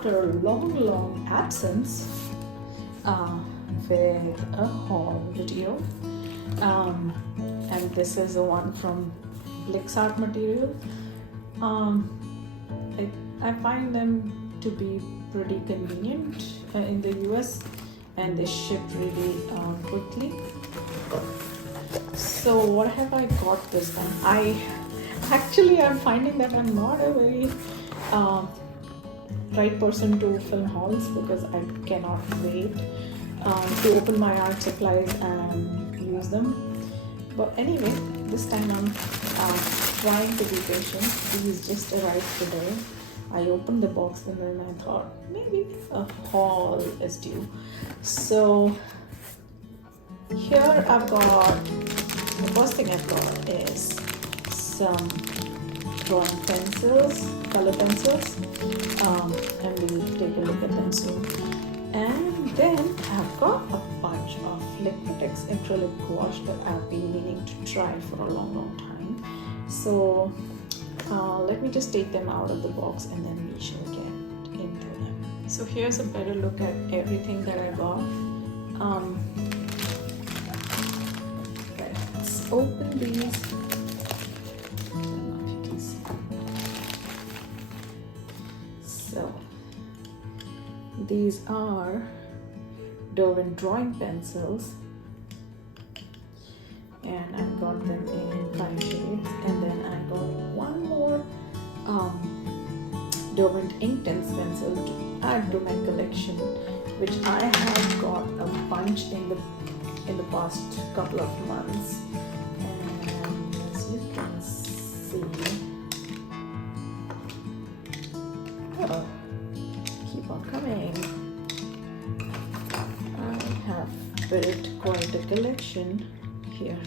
after a long absence with a haul video. And this is the one from Blick Art Materials. I find them to be pretty convenient in the US, and they ship really quickly. So what have I got this time? I'm finding that I'm not a very right person to film hauls, because I cannot wait to open my art supplies and use them. But anyway, this time I'm trying to be patient. These just arrived today. I opened the box and then I thought maybe a haul is due. So here I've got, the first thing I've got is some drawing pencils, color pencils, and we'll take a look at them soon. And then I've got a bunch of liquid acrylic gouache that I've been meaning to try for a long time. So let me just take them out of the box and then we shall get into them. So here's a better look at everything that I got. Let's open these. I don't know if you can see. So these are Derwent drawing pencils, and I got them in 5 shades, and then I got one more Derwent Inktense pencil to add to my collection, which I have got a bunch in the past couple of months. And as you can see, oh, keep on coming. I have built quite a collection here.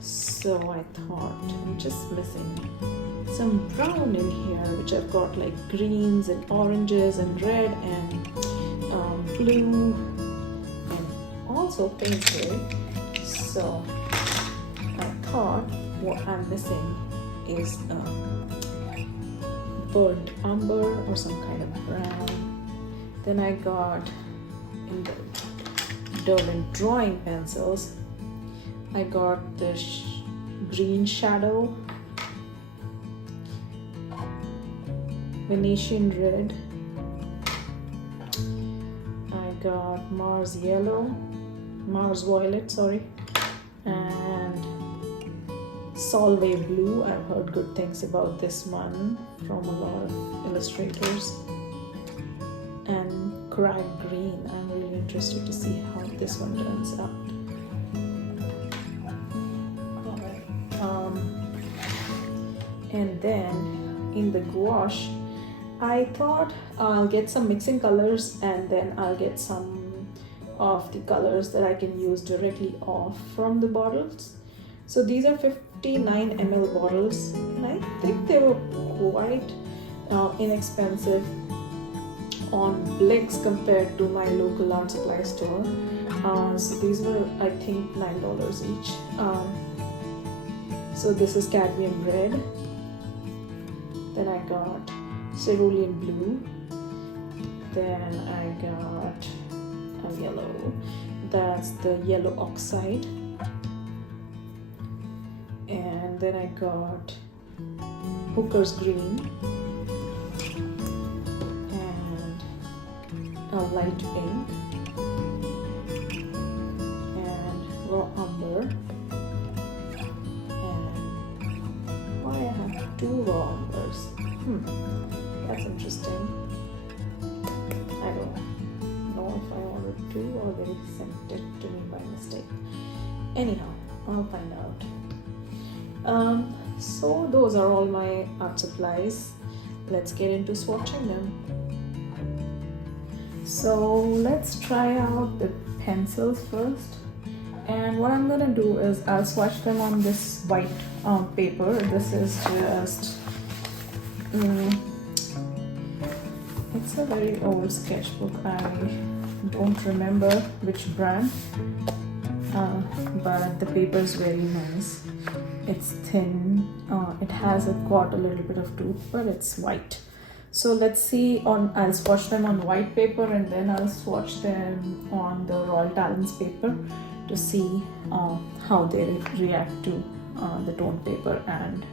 So I thought I'm just missing some brown in here, which I've got like greens and oranges and red and blue and also paisley. So I thought what I'm missing is burnt umber or some kind of brown. Then I got in the Derwent drawing pencils, I got this green shadow, Venetian red, I got Mars violet, and Solvay blue. I've heard good things about this one from a lot of illustrators. And Crag green. I'm really interested to see how this one turns out. And then in the gouache, I thought I'll get some mixing colors, and then I'll get some of the colors that I can use directly off from the bottles. So these are 59 ml bottles, and I think they were quite inexpensive on Blick's compared to my local art supply store. So these were, I think, $9 each. So this is cadmium red. Then I got cerulean blue. Then I got a yellow. That's the yellow oxide. And then I got Hooker's green and a light pink and raw umber. I have 2 raw umbers. That's interesting. I don't know if I ordered 2 or they sent it to me by mistake. Anyhow, I'll find out. So those are all my art supplies. Let's get into swatching them. So let's try out the pencils first. And what I'm gonna do is I'll swatch them on this white paper. This is just, it's a very old sketchbook. I don't remember which brand, but the paper is very nice. It's thin, it has got a little bit of tooth, but it's white. So let's see I'll swatch them on white paper and then I'll swatch them on the Royal Talents paper to see how they react to the toned paper and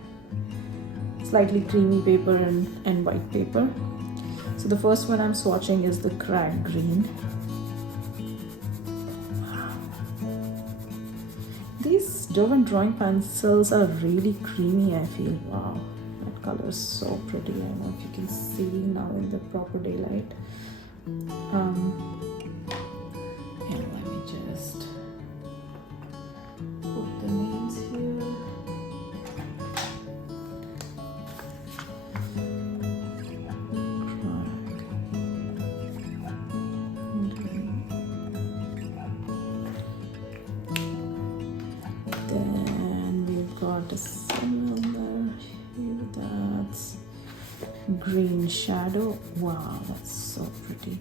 slightly creamy paper and white paper. So the first one I'm swatching is the crack green. These Derwent drawing pencils are really creamy, I feel. Wow, that color is so pretty. I don't know if you can see now in the proper daylight. And let me just put the names here. Then we've got a similar here, that's green shadow. Wow, that's so pretty.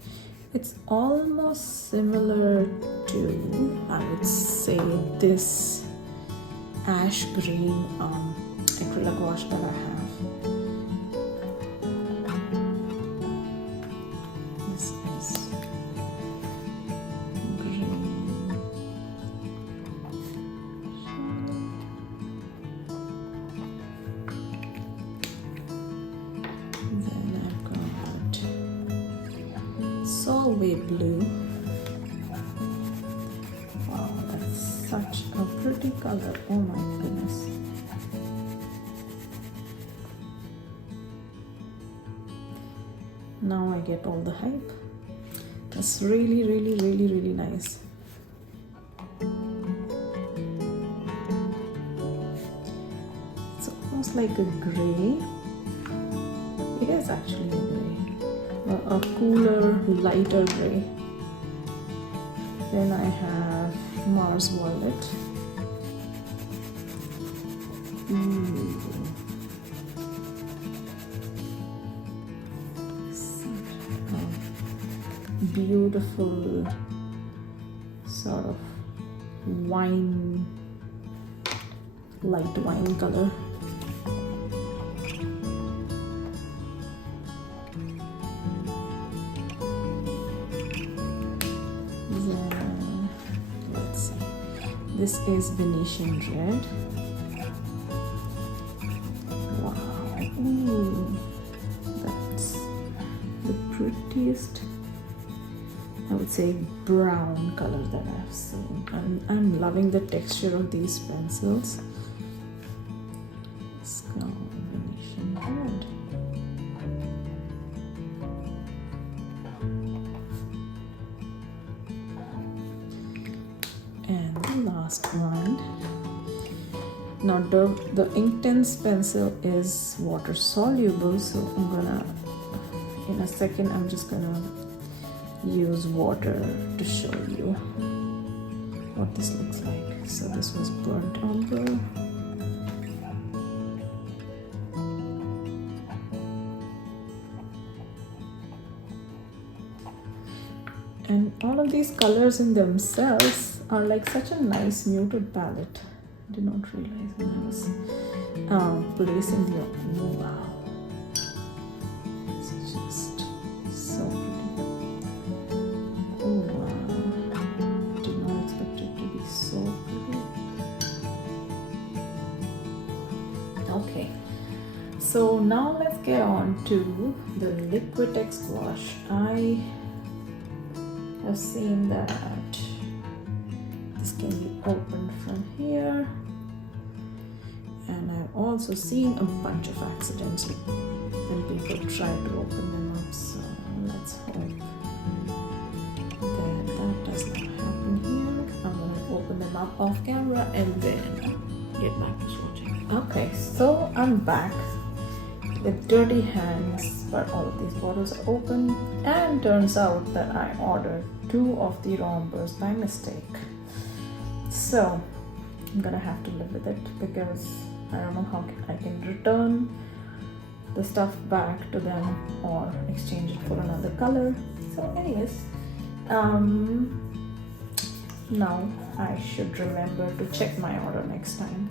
It's almost similar to, I would say, this ash green acrylic wash that I have. This is green. Then I've got Solway blue. Wow, that's such a pretty color. Oh my goodness. Now I get all the hype. That's really, really, really, really nice. It's almost like a gray. It is actually a gray, a cooler, lighter gray. Then I have Mars Violet. Beautiful sort of wine, light wine color. Then, let's see, this is Venetian red. Wow, ooh, that's the prettiest, I would say, brown color that I've seen. I'm loving the texture of these pencils. It's called Venetian red. And the last one. Now the Inktense pencil is water soluble, so I'm gonna, in a second, I'm just gonna use water to show you what this looks like. So this was burnt umber. And all of these colors in themselves are like such a nice muted palette. I did not realize when I was placing the, wow. It's just so pretty. Oh wow, did not expect it to be so pretty. Okay, so now let's get on to the Liquitex gouache. I have seen that this can be opened from here, and I've also seen a bunch of accidents when people try to open them up, so let's hope that does not happen here. I'm going to open them up off camera and then get back to swatching. Okay, so I'm back with dirty hands, but all of these bottles are open, and turns out that I ordered 2 of the rompers by mistake. So I'm gonna have to live with it because I don't know how I can return the stuff back to them or exchange it for another color. So anyways, now I should remember to check my order next time.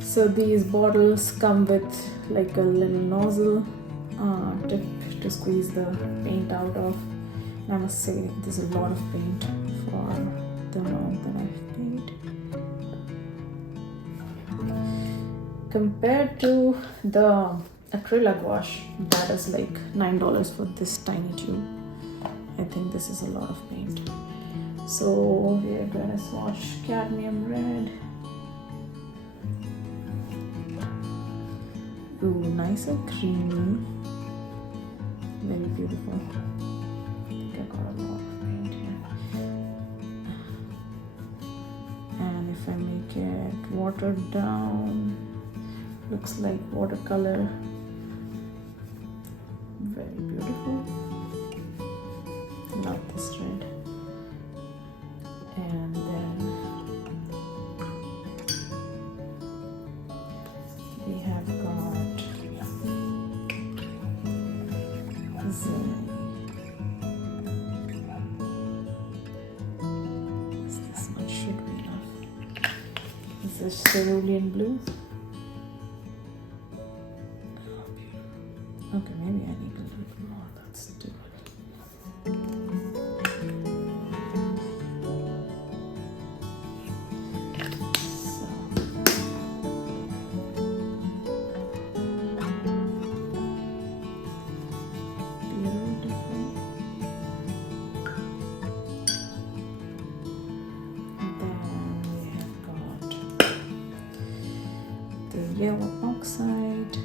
So these bottles come with like a little nozzle tip to squeeze the paint out of. And I must say there's a lot of paint for the amount that I've paid. Compared to the acrylic wash that is like $9 for this tiny tube, I think this is a lot of paint. So we're gonna swatch cadmium red. Ooh, nice and creamy, very beautiful. I think I got a lot of paint here. And if I make it watered down, looks like watercolor. Very beautiful. Love this red. And then we have got this much should be enough. Is this cerulean blue? Okay, maybe I need a little bit more. Let's do it. Yellow oxide.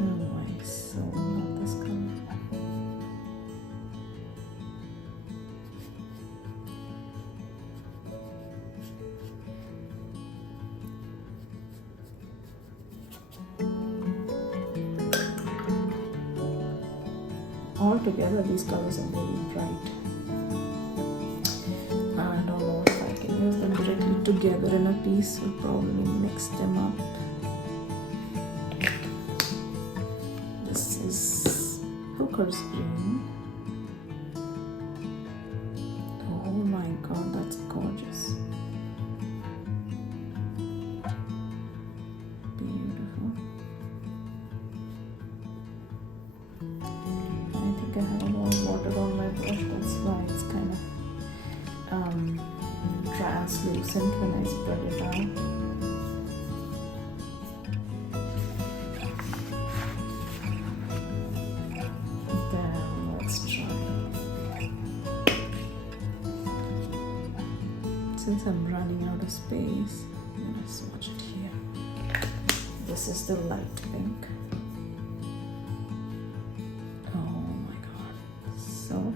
Oh, I so love this color. All together, these colors are very bright. I don't know if I can use them directly together in a piece or probably mix them up. This is Hooker's green. Oh my god, that's gorgeous. Beautiful. I have a lot of water on my brush, that's why it's kind of translucent when I spread it out. Then let's try. Since I'm running out of space, I'm gonna swatch it here. This is the light pink.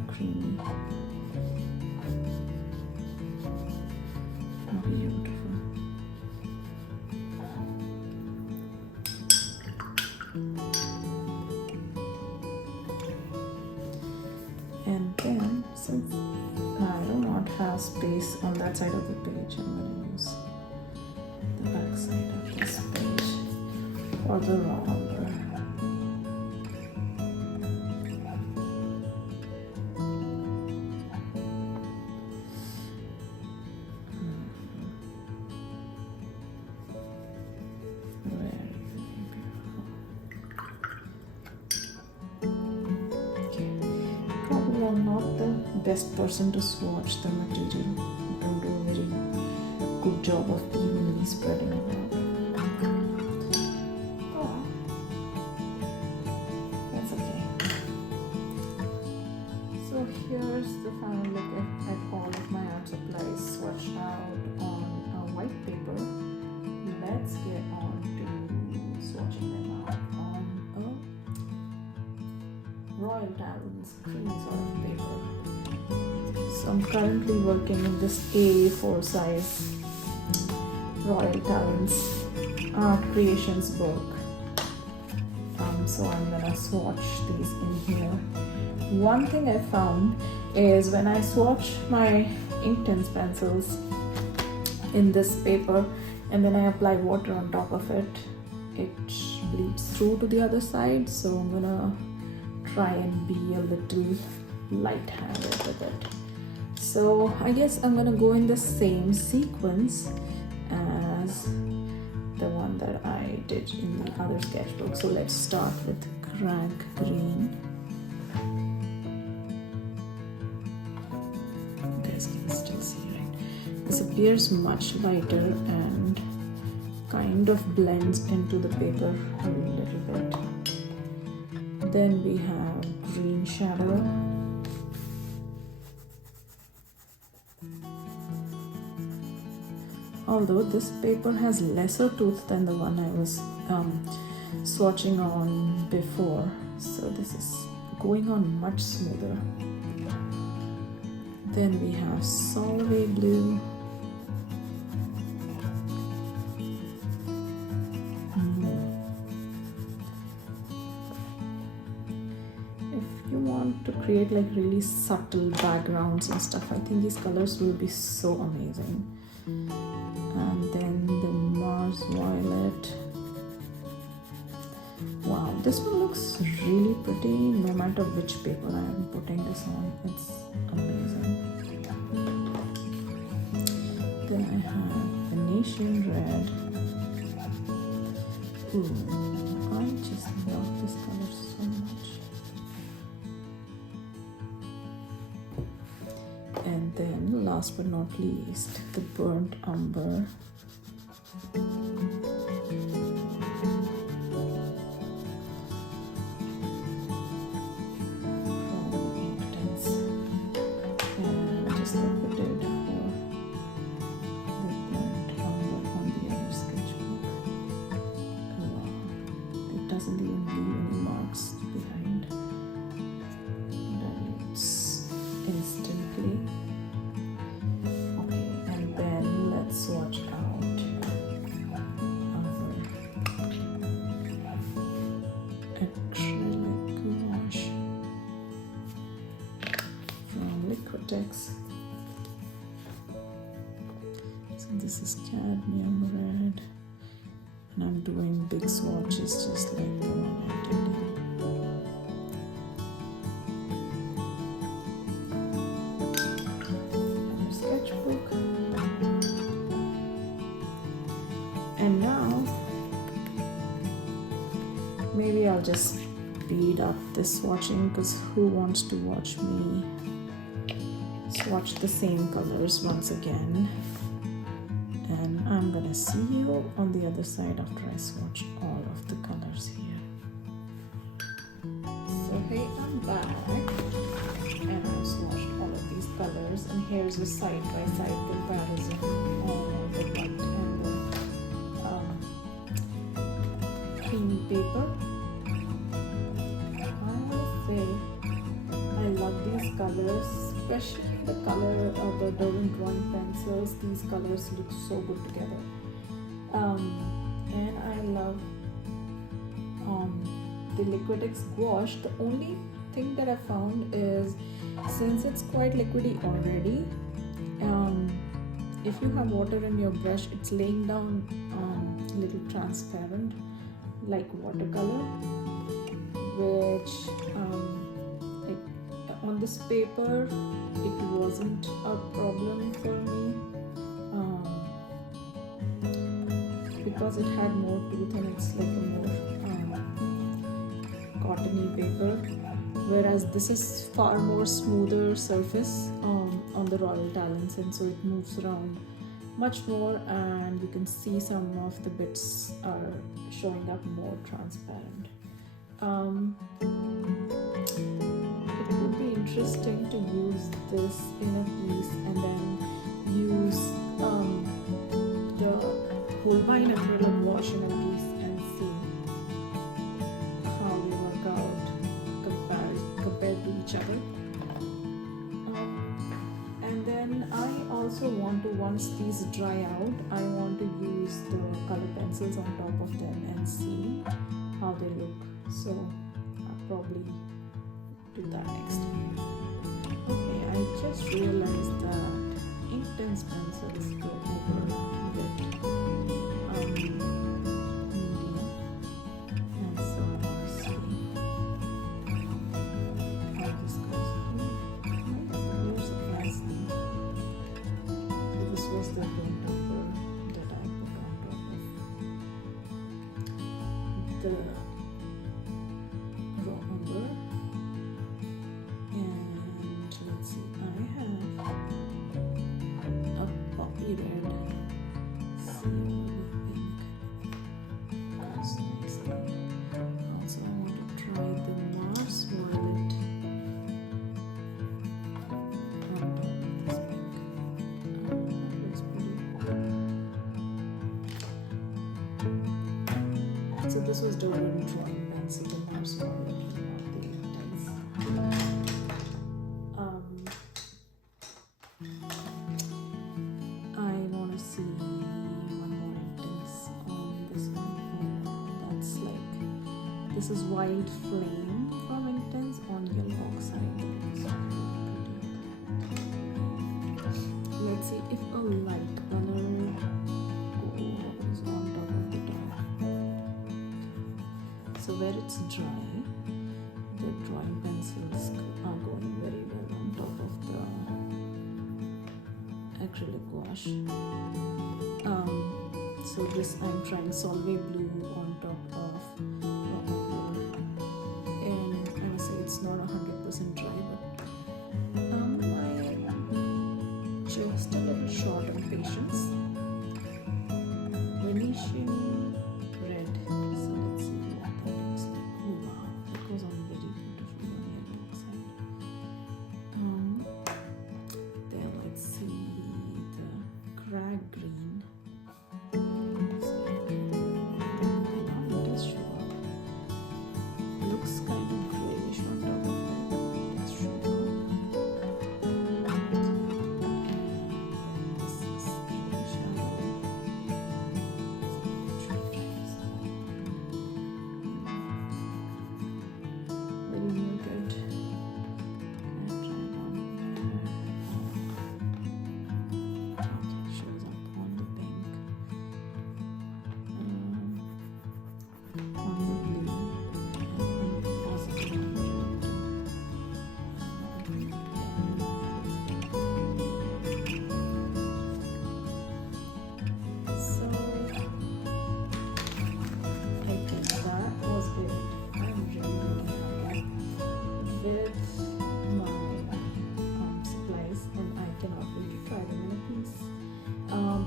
Creamy. Beautiful. And then, since I do not have space on that side of the page, I'm going to use the back side of this page for the roller. I'm not the best person to swatch the material. I don't do a very good job of evenly spreading it out. Oh, that's okay. So here's the final look at all of my art supplies swatched out on a white paper. Let's get on to swatching them out on a Royal Talons cream sort of paper. So I'm currently working in this A4 size Royal Talons Art Creations book. So I'm gonna swatch these in here. One thing I found is when I swatch my Inktense pencils in this paper and then I apply water on top of it, it bleeds through to the other side. So I'm gonna try and be a little light-handed with it. So I guess I'm gonna go in the same sequence as the one that I did in the other sketchbook. So let's start with crack green. You guys can still see, right? This appears much lighter and kind of blends into the paper a little bit. Then we have green shadow. Although this paper has lesser tooth than the one I was swatching on before, so this is going on much smoother. Then we have Solvay blue. If you want to create like really subtle backgrounds and stuff, I think these colors will be so amazing. And then the Mars Violet. Wow, this one looks really pretty no matter which paper I am putting this on. It's amazing. Then I have Venetian red. Ooh, I just love this color so much. And then last but not least, the burnt umber. Doesn't even leave any marks behind. Dilutes instantly. Okay, and then let's swatch out our acrylic gouache from Liquitex. So this is cadmium red. And I'm doing big swatches just like the one I did. Another sketchbook. And now, maybe I'll just speed up this swatching because who wants to watch me swatch the same colors once again? And I'm gonna see you on the other side after I swatch all of the colors here. So hey, I'm back and I've swatched all of these colors, and here's a side-by-side comparison of the white and the creamy paper. I will say I love these colors, especially the color of the Derwent drawing pencils. These colors look so good together. And I love the Liquitex gouache. The only thing that I found is, since it's quite liquidy already, if you have water in your brush, it's laying down a little transparent like watercolor, which on this paper it wasn't a problem for me because it had more tooth and it's like a more cottony paper, whereas this is far more smoother surface on the Royal Talons, and so it moves around much more and you can see some of the bits are showing up more transparent. It would be interesting to use this in a piece and then use the Holbein acrylic wash in a piece and see how they work out compared to each other. And then I also want to, once these dry out, I want to use the color pencils on top of them and see how they look. So I'll probably do that next. Okay, I just realized that Inktense pencils go over with medium, and so I'll see how this goes. There's a fancy the raw umber, and let's see, I have a poppy red, silver pink. That's nicely. Also, I want to try the Mars violet on top of this pink. That looks pretty. So this was the one drawing pencil, the Mars violet, not the intense. I want to see one more intense on this one. Oh, that's like, this is Wild Flame from Intense on yellow oxide. Let's see if a light color goes on top of the top. So where it's dry, the drawing pencils are going very well on top of the acrylic gouache. So this I'm trying Solvay blue on top of rock color, and I must say it's not 100% dry, but I am just a little short on patience. Venetian red. So let's see what that looks like. Oh wow, that goes on very beautifully on the yellow side. Then let's see the crag green. So, it is sure. Looks kind of grayish on top of it. It's sure. This is green shadow. Very muted. And try it on. Okay, shows up on the pink. On the blue. And possibly on the red. So I think that was it. I'm really happy with my supplies, and I cannot wait to try them in a piece.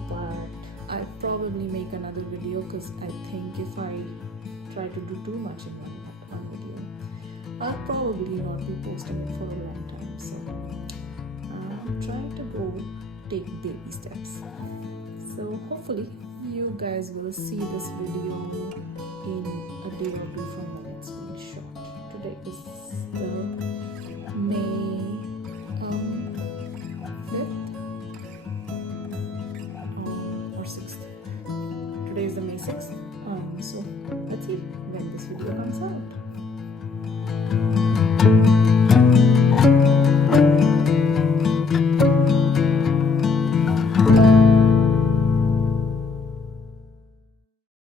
But I'll probably make another video, because I think if I try to do too much in one video, I'll probably not be posting it for a long time. So I'm trying to take baby steps. So hopefully you guys will see this video in a day or two from when it's being shot. Today is the May 5th or 6th. Today is the May 6th. So let's see when this video comes out.